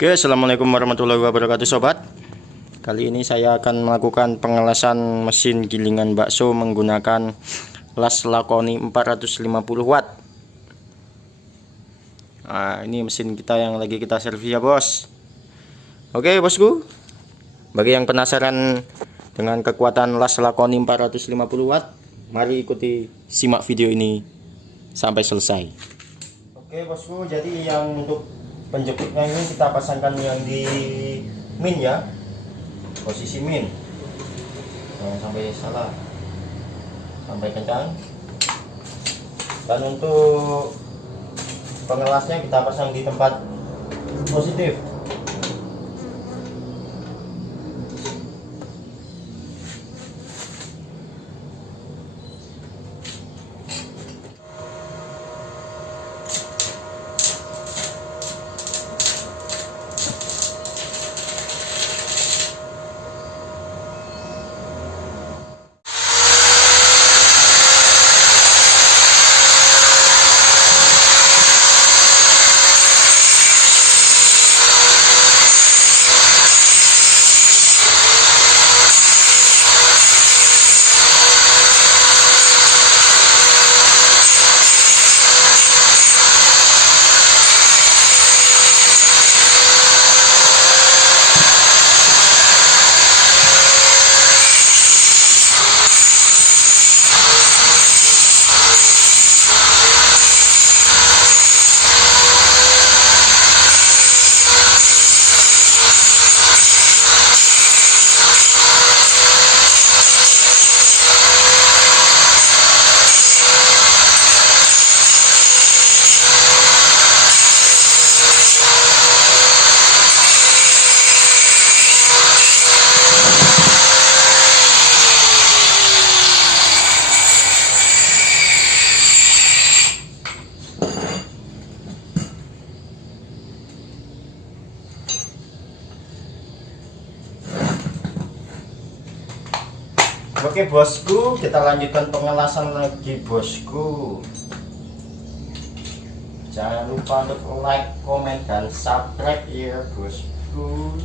Oke, assalamualaikum warahmatullahi wabarakatuh sobat. Kali ini saya akan melakukan pengelasan mesin gilingan bakso menggunakan las Lakoni 450 watt. Nah, ini mesin kita yang lagi kita servis ya bos. Oke bosku, bagi yang penasaran dengan kekuatan las Lakoni 450 watt, mari ikuti simak video ini sampai selesai. Oke bosku, jadi yang untuk penjepitnya ini kita pasangkan yang di min ya, posisi min, jangan sampai salah, sampai kencang. Dan untuk pengelasnya kita pasang di tempat positif. Oke bosku, kita lanjutkan pengelasan lagi bosku. Jangan lupa untuk like, komen, dan subscribe ya bosku.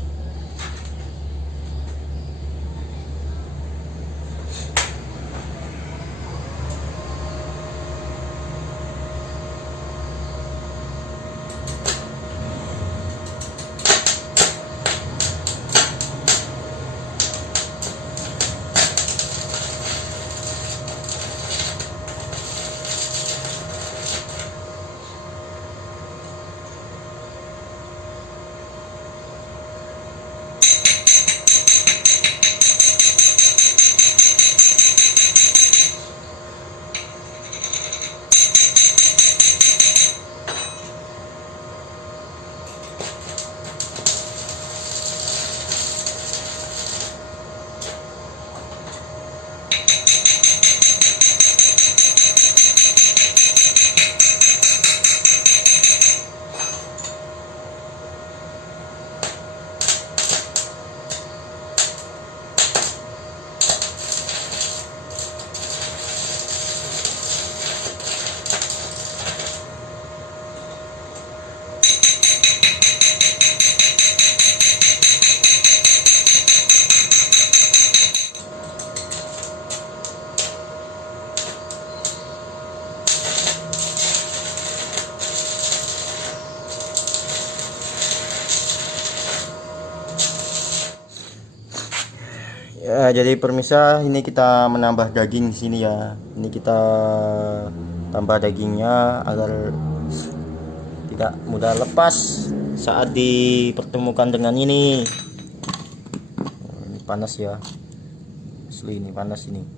Ya, jadi permisah, ini kita menambah daging di sini ya. Ini kita tambah dagingnya agar tidak mudah lepas saat dipertemukan dengan ini. Ini panas ya, asli ini panas ini.